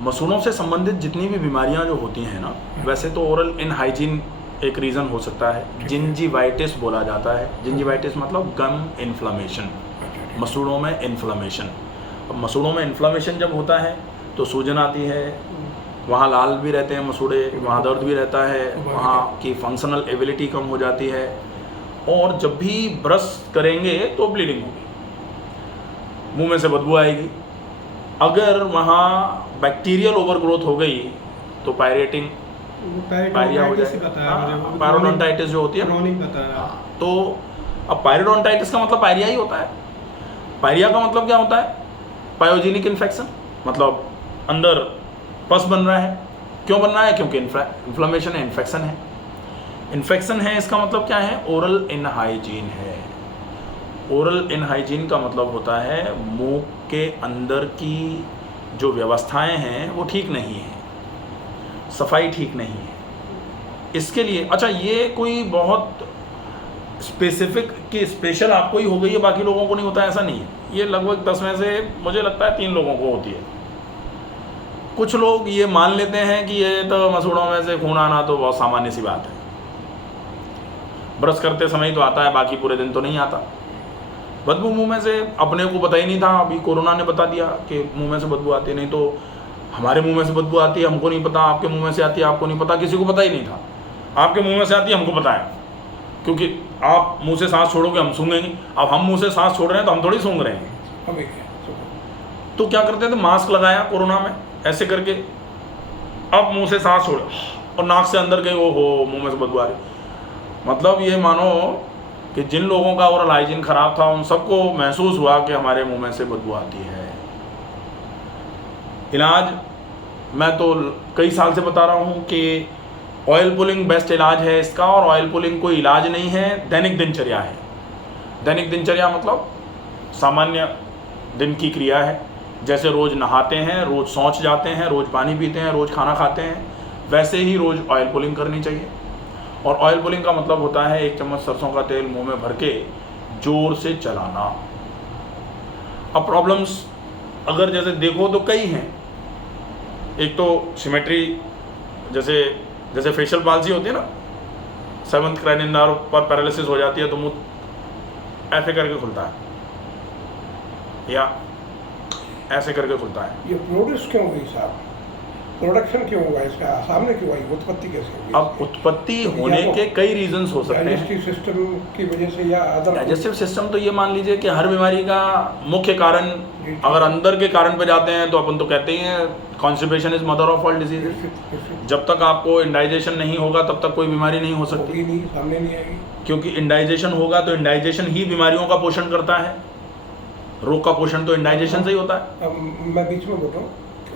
मसूड़ों से संबंधित जितनी भी बीमारियां जो होती हैं ना, वैसे तो ओरल इनहाइजीन एक रीज़न हो सकता है। जिंजीवाइटिस बोला जाता है। जिंजीवाइटिस मतलब गम इन्फ्लामेशन, मसूड़ों में इन्फ्लामेशन। अब मसूड़ों में इन्फ्लामेशन जब होता है तो सूजन आती है, वहाँ लाल भी रहते हैं मसूड़े, वहाँ दर्द भी रहता है, वहाँ की फंक्शनल एबिलिटी कम हो जाती है, और जब भी ब्रश करेंगे तो ब्लीडिंग होगी, मुंह में से बदबू आएगी। अगर वहाँ बैक्टीरियल ओवरग्रोथ हो गई तो पायरिया हो जाएगा। पायरोडोंटाइटिस जो होती है ना, तो अब पायरोडोंटाइटिस का मतलब पायरिया ही होता है। पायरिया का मतलब क्या होता है? पायोजेनिक इन्फेक्शन, मतलब अंदर पस बन रहा है। क्यों बन रहा है? क्योंकि इन्फ्लेमेशन है, इन्फेक्शन है। इन्फेक्शन है, इसका मतलब क्या है? ओरल इनहाइजीन है। ओरल इनहाइजीन का मतलब होता है मुंह के अंदर की जो व्यवस्थाएं हैं वो ठीक नहीं है, सफाई ठीक नहीं है। इसके लिए अच्छा, ये कोई बहुत स्पेसिफिक कि स्पेशल आपको ही हो गई है, बाकी लोगों को नहीं होता, ऐसा नहीं है। ये लगभग 10 में से मुझे लगता है 3 लोगों को होती है। कुछ लोग ये मान लेते हैं कि ये तो मसूड़ों में से खून आना तो बहुत सामान्य सी बात है, ब्रश करते समय तो आता है, बाकी पूरे दिन तो नहीं आता। बदबू मुंह में से अपने को पता ही नहीं था, अभी कोरोना ने बता दिया कि मुंह में से बदबू आती है। नहीं तो हमारे मुंह में से बदबू आती है, हमको नहीं पता। आपके मुंह में से आती है, आपको नहीं पता। किसी को पता ही नहीं था। आपके मुंह में से आती है, हमको पता है, क्योंकि आप मुंह से सांस छोड़ोगे, हम सूंघेंगे। अब हम मुंह से सांस छोड़ रहे हैं तो हम थोड़ी सूंघ रहे हैं। तो क्या करते थे? मास्क लगाया कोरोना में ऐसे करके, अब मुंह से सांस छोड़े और नाक से अंदर गए, ओहो मुंह में से बदबू आ रही। मतलब ये मानो कि जिन लोगों का ओरल हाइजीन खराब था उन सबको महसूस हुआ कि हमारे मुंह में से बदबू आती है। इलाज मैं तो कई साल से बता रहा हूँ कि ऑयल पुलिंग बेस्ट इलाज है इसका, और ऑयल पुलिंग कोई इलाज नहीं है, दैनिक दिनचर्या है। दैनिक दिनचर्या मतलब सामान्य दिन की क्रिया है। जैसे रोज़ नहाते हैं, रोज़ शौच जाते हैं, रोज़ पानी पीते हैं, रोज़ खाना खाते हैं, वैसे ही रोज़ ऑयल पुलिंग करनी चाहिए। और ऑयल पुलिंग का मतलब होता है 1 चम्मच सरसों का तेल मुंह में भर के जोर से चलाना। अब प्रॉब्लम्स अगर जैसे देखो तो कई हैं। एक तो सिमेट्री, जैसे फेशियल पाल्सी होती है ना, 7th क्रैनियल नर्व पर पैरालिसिस हो जाती है तो मुंह ऐसे करके खुलता है या ऐसे करके खुलता है। ये प्रोड्यूस क्यों हुई साहब? प्रोडक्शन क्यों हुआ इसका? सामने क्यों आई? उत्पत्ति कैसे हुई? अब उत्पत्ति होने के कई रीजंस हो सकते हैं। डाइजेस्टिव सिस्टम की वजह से या अदर? डाइजेस्टिव सिस्टम तो ये मान लीजिए कि हर बीमारी का मुख्य कारण, अगर अंदर के कारण पे जाते हैं तो अपन तो कहते ही हैं constipation is mother of all diseases. जब तक आपको इंडाइजेशन नहीं होगा तब तक कोई बीमारी नहीं हो सकती, नहीं, सामने नहीं आएगी। क्योंकि इंडाइजेशन होगा तो इंडाइजेशन ही बीमारियों का पोषण करता है। रोग का पोषण तो इंडाइजेशन से ही होता है। अब मैं बीच में बोल रहा हूँ,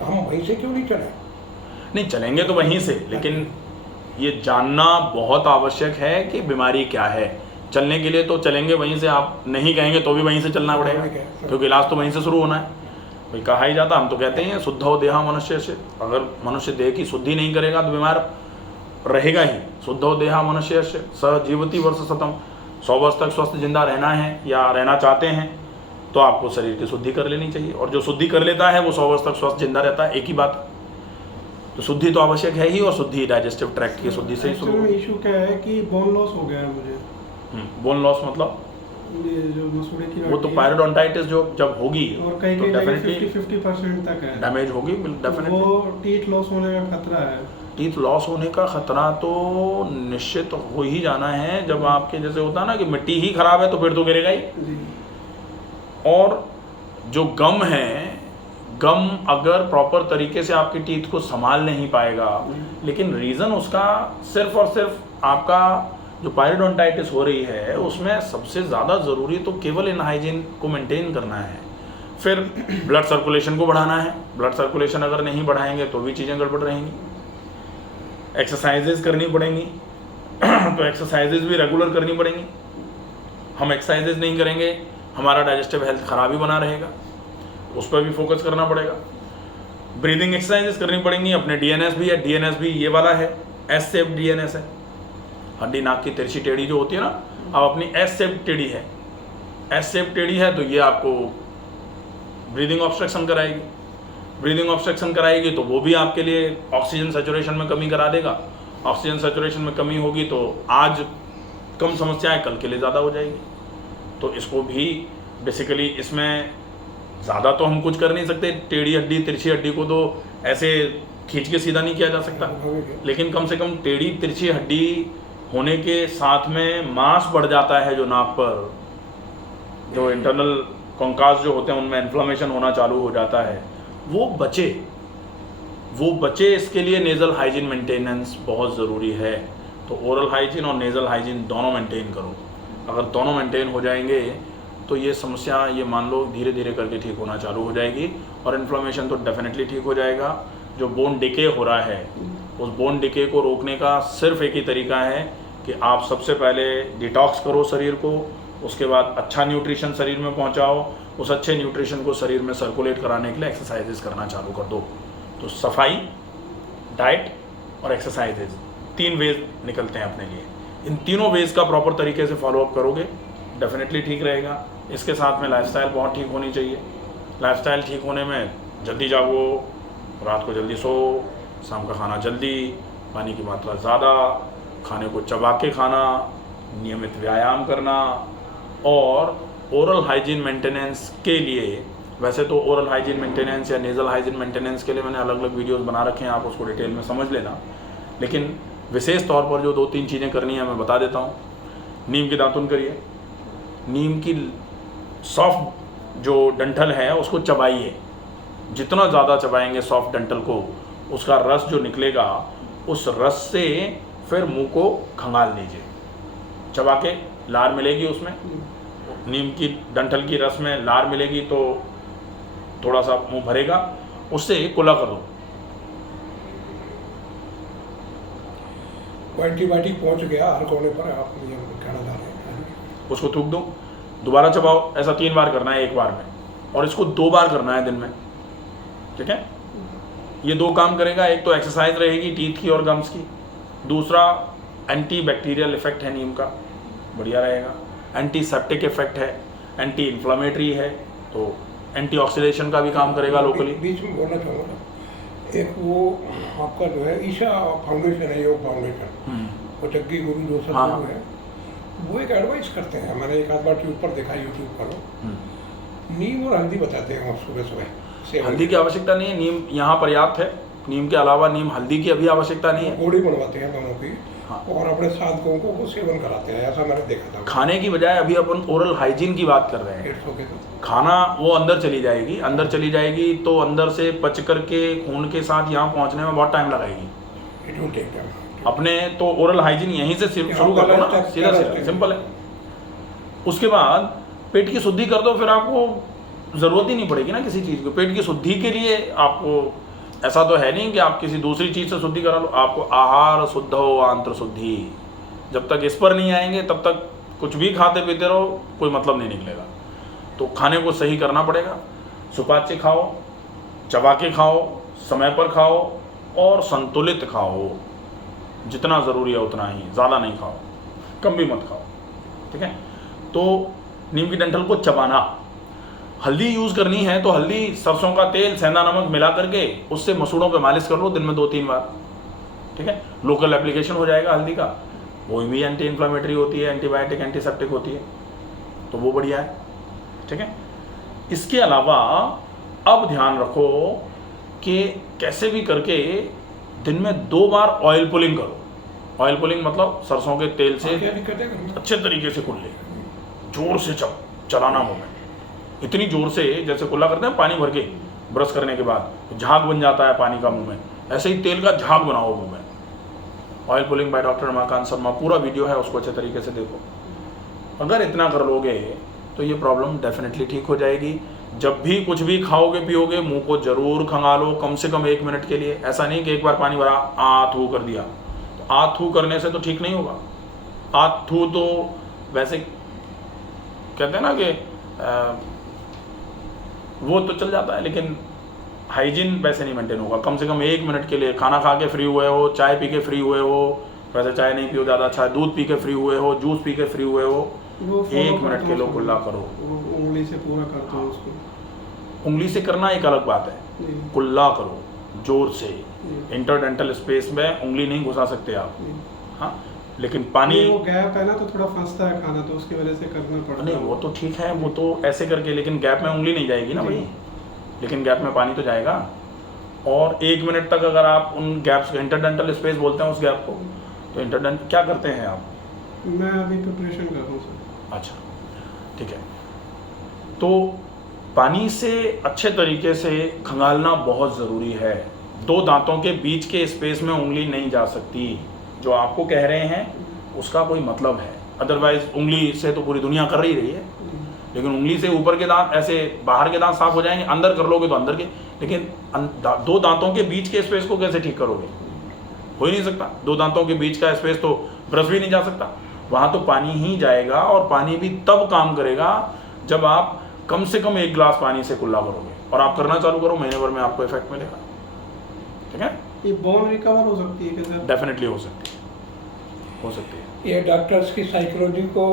हम वहीं से क्यों नहीं चले? नहीं, चलेंगे तो वहीं से, लेकिन ये जानना बहुत आवश्यक है कि बीमारी क्या है। चलने के लिए तो चलेंगे वहीं से, आप नहीं कहेंगे तो भी वहीं से चलना पड़ेगा, क्योंकि इलाज तो वहीं से शुरू होना है। भाई कहा ही जाता, हम तो कहते हैं शुद्धो देहा मनुष्य से। अगर मनुष्य देह की शुद्धि नहीं करेगा तो बीमार रहेगा ही। शुद्धो देहा मनुष्य से स जीवति वर्ष शतम। 100 वर्ष तक स्वस्थ जिंदा रहना है या रहना चाहते हैं तो आपको शरीर की शुद्धि कर लेनी चाहिए, और जो शुद्धि कर लेता है वो 100 वर्ष तक स्वस्थ जिंदा रहता है। एक ही बात। तो शुद्धि तो आवश्यक है ही, और शुद्धि डाइजेस्टिव ट्रैक्ट की शुद्धि से ही शुरू होगी। इशू क्या है कि बोन लॉस हो गया है मुझे। बोन लॉस मतलब ये जो मसूड़े की वो तो पायरोडोंटाइटिस जो जब होगी और कई तो डेफिनेटली 50% तक है डैमेज होगी डेफिनेटली। वो टीथ लॉस होने का खतरा है। टीथ लॉस होने का खतरा तो निश्चित हो ही जाना है। जब आपके जैसे होता है ना कि मिट्टी ही खराब है तो फिर तो गिरेगा ही। जी। और जो गम है, गम अगर प्रॉपर तरीके से आपकी टीथ को संभाल नहीं पाएगा, लेकिन रीज़न उसका सिर्फ और सिर्फ आपका जो पायरोडोंटाइटिस हो रही है उसमें सबसे ज़्यादा ज़रूरी तो केवल इनहाइजीन को मेंटेन करना है। फिर ब्लड सर्कुलेशन को बढ़ाना है। ब्लड सर्कुलेशन अगर नहीं बढ़ाएंगे तो भी चीज़ें गड़बड़ रहेंगी। एक्सरसाइजेज करनी पड़ेंगी तो एक्सरसाइजेज भी रेगुलर करनी पड़ेंगी। हम एक्सरसाइजेज नहीं करेंगे, हमारा डाइजेस्टिव हेल्थ खराब ही बना रहेगा, उस पर भी फोकस करना पड़ेगा। ब्रीदिंग एक्सरसाइजेस करनी पड़ेंगी। अपने डीएनएस भी है, डीएनएस भी ये वाला है, एस शेप डीएनएस है। हड्डी नाक की तिरछी टेढ़ी जो होती है ना, अब अपनी एस शेप टेढ़ी है, एस शेप टेढ़ी है तो ये आपको ब्रीदिंग ऑब्स्ट्रक्शन कराएगी। ब्रीदिंग ऑब्स्ट्रक्शन कराएगी तो वो भी आपके लिए ऑक्सीजन सेचुरेशन में कमी करा देगा। ऑक्सीजन सेचुरेशन में कमी होगी तो आज कम समस्याएं कल के लिए ज़्यादा हो जाएगी। तो इसको भी बेसिकली इसमें ज़्यादा तो हम कुछ कर नहीं सकते, टेढ़ी हड्डी तिरछी हड्डी को तो ऐसे खींच के सीधा नहीं किया जा सकता, लेकिन कम से कम टेढ़ी तिरछी हड्डी होने के साथ में मांस बढ़ जाता है जो नाक पर, जो इंटरनल कॉन्कास जो होते हैं उनमें इन्फ्लेमेशन होना चालू हो जाता है, वो बचे। इसके लिए नेज़ल हाइजीन मेंटेनेंस बहुत ज़रूरी है। तो ओरल हाइजीन और नेज़ल हाइजीन दोनों मेंटेन करो। अगर दोनों मेंटेन हो जाएंगे तो ये समस्या, ये मान लो धीरे धीरे करके ठीक होना चालू हो जाएगी और इन्फ्लेमेशन तो डेफिनेटली ठीक हो जाएगा। जो बोन डिके हो रहा है उस बोन डिके को रोकने का सिर्फ एक ही तरीका है कि आप सबसे पहले डिटॉक्स करो शरीर को, उसके बाद अच्छा न्यूट्रिशन शरीर में पहुंचाओ, उस अच्छे न्यूट्रिशन को शरीर में सर्कुलेट कराने के लिए एक्सरसाइजेज करना चालू कर दो। तो सफाई, डाइट और एक्सरसाइजेज, 3 वेज निकलते हैं अपने लिए। इन तीनों वेज का प्रॉपर तरीके से फॉलोअप करोगे डेफिनेटली ठीक रहेगा। इसके साथ में लाइफस्टाइल बहुत ठीक होनी चाहिए। लाइफस्टाइल ठीक होने में जल्दी जागो, रात को जल्दी सो, शाम का खाना जल्दी, पानी की मात्रा ज़्यादा, खाने को चबा के खाना, नियमित व्यायाम करना और ओरल हाइजीन मेंटेनेंस के लिए, वैसे तो ओरल हाइजीन मेंटेनेंस या नेज़ल हाइजीन मेंटेनेंस के लिए मैंने अलग अलग वीडियोस बना रखे हैं, आप उसको डिटेल में समझ लेना, लेकिन विशेष तौर पर जो 2-3 चीज़ें करनी है मैं बता देता हूँ। नीम की दातुन करिए, नीम की सॉफ्ट जो डंठल है उसको चबाइए, जितना ज़्यादा चबाएंगे सॉफ्ट डंठल को, उसका रस जो निकलेगा उस रस से फिर मुंह को खंगाल लीजिए, चबा के लार मिलेगी उसमें, नीम की डंठल की रस में लार मिलेगी तो थोड़ा सा मुंह भरेगा, उससे कुल्ला कर दो। वो एंटीबायोटिक पहुंच गया हर कोने पर, आप ये कहना चाह रहे हैं। उसको थूक दो, दोबारा चबाओ, ऐसा 3 बार करना है एक बार में, और इसको 2 बार करना है दिन में, ठीक है। ये 2 काम करेगा, एक तो एक्सरसाइज रहेगी टीथ की और गम्स की, दूसरा एंटी बैक्टीरियल इफेक्ट है नीम का, बढ़िया रहेगा, एंटीसेप्टिक इफेक्ट है, एंटी इन्फ्लामेटरी है, तो एंटी ऑक्सीडेशन का भी काम करेगा लोकली। बीच में बोलना चाहूँगा, एक वो आपका जो है ईशा फाउंडेशन है, योग फाउंडेशन, वो जग्गी गुरु जो सब हाँ। लोग हैं, वो एक एडवाइस करते हैं, मैंने एक आध बार ट्यूब पर देखा, यूट्यूब पर, नीम और हल्दी बताते हैं वो सुबह सुबह। हल्दी की आवश्यकता नहीं है, नीम यहाँ पर्याप्त है, नीम के अलावा नीम हल्दी की अभी आवश्यकता नहीं है। गोली बनवाते हैं दोनों की, हाँ। और अपने साधकों को वो सेवन कराते हैं, ऐसा मैंने देखा था। खाने की बजाय अभी अपन ओरल हाइजीन की बात कर रहे हैं। 150 के तो खाना वो अंदर चली जाएगी तो अंदर से पच करके खून के साथ यहाँ पहुँचने में बहुत टाइम लगाएगी। It will take time. अपने तो ओरल हाइजीन यहीं से शुरू कर दो ना, सीधा सिंपल है। उसके बाद पेट की शुद्धि कर दो, फिर आपको ज़रूरत ही नहीं पड़ेगी ना किसी चीज़ की। पेट की शुद्धि के लिए आपको ऐसा तो है नहीं कि आप किसी दूसरी चीज़ से शुद्धि करा लो, आपको आहार शुद्ध हो आंत्र शुद्धि, जब तक इस पर नहीं आएंगे तब तक कुछ भी खाते पीते रहो, कोई मतलब नहीं निकलेगा। तो खाने को सही करना पड़ेगा, सुपाच्य खाओ, चबा के खाओ, समय पर खाओ और संतुलित खाओ, जितना ज़रूरी है उतना ही, ज़्यादा नहीं खाओ, कम भी मत खाओ, ठीक है। तो नीम की डंठल को चबाना, हल्दी यूज़ करनी है तो हल्दी, सरसों का तेल, सेंधा नमक मिला करके उससे मसूड़ों पे मालिश कर लो दिन में 2-3 बार, ठीक है। लोकल एप्लीकेशन हो जाएगा हल्दी का, वो भी एंटी इन्फ्लामेटरी होती है, एंटीबायोटिक एंटीसेप्टिक होती है, तो वो बढ़िया है, ठीक है। इसके अलावा अब ध्यान रखो कि कैसे भी करके दिन में 2 बार ऑयल पुलिंग करो। ऑयल पुलिंग मतलब सरसों के तेल से क्या दिक्कत है? अच्छे तरीके से कुल्ले, जोर से चलाना मुँह में, इतनी जोर से जैसे कुल्ला करते हैं पानी भर के ब्रश करने के बाद झाग बन जाता है पानी का मुंह में, ऐसे ही तेल का झाग बनाओ मुंह में। Oil pulling by doctor Ramakant Sharma, पूरा वीडियो है, उसको अच्छे तरीके से देखो। अगर इतना कर लोगे तो ये प्रॉब्लम डेफिनेटली ठीक हो जाएगी। जब भी कुछ भी खाओगे पियोगे मुंह को जरूर खंगालो, कम से कम 1 मिनट के लिए। ऐसा नहीं कि एक बार पानी भरा आ थू कर दिया, तो आ थू करने से तो ठीक नहीं होगा। आ थू तो वैसे कहते हैं ना कि वो तो चल जाता है, लेकिन हाइजीन वैसे नहीं मेंटेन होगा। कम से कम 1 मिनट के लिए, खाना खा के फ्री हुए हो, चाय पी के फ्री हुए हो, वैसे चाय नहीं पियो ज़्यादा अच्छा है, दूध पी के फ्री हुए हो, जूस पी के फ्री हुए हो, 1 मिनट के लिए कुल्ला करो। उंगली से पूरा करता हूँ उसको। उंगली से करना एक अलग बात है, जी, कुल्ला करो जोर से। जी, इंटरडेंटल स्पेस में उंगली नहीं घुसा सकते आप, जी। हाँ, लेकिन पानी नहीं, वो गैप है ना तो थोड़ा फंसता है खाना, तो उसकी वजह से करना पड़ता है। नहीं वो तो ठीक है, वो तो ऐसे करके, लेकिन गैप में उंगली नहीं जाएगी ना जी। भाई, लेकिन गैप में पानी तो जाएगा। और 1 मिनट तक अगर आप उन गैप्स को, इंटरडेंटल स्पेस बोलते हैं उस गैप को, तो इंटरडेंट क्या करते हैं आप? मैं अभी प्रिपरेशन कर रहा हूँ सर। अच्छा, ठीक है। तो पानी से अच्छे तरीके से खंगालना बहुत ज़रूरी है। 2 दांतों के बीच के स्पेस में उंगली नहीं जा सकती। जो आपको कह रहे हैं उसका कोई मतलब है, अदरवाइज उंगली से तो पूरी दुनिया कर ही रही है, लेकिन उंगली से ऊपर के दांत, ऐसे बाहर के दांत साफ हो जाएंगे, अंदर कर लोगे तो अंदर के, लेकिन 2 दांतों के बीच के स्पेस को कैसे ठीक करोगे? हो ही नहीं सकता। 2 दांतों के बीच का स्पेस तो ब्रश भी नहीं जा सकता, वहाँ तो पानी ही जाएगा। और पानी भी तब काम करेगा जब आप कम से कम 1 गिलास पानी से कुल्ला करोगे, और आप करना चालू करो, महीने भर में आपको इफेक्ट मिलेगा। ठीक है, ये बोन रिकवर हो सकती है क्या सर? डेफिनेटली हो सकती है, हो सकती है। ये डॉक्टर्स की साइकोलॉजी को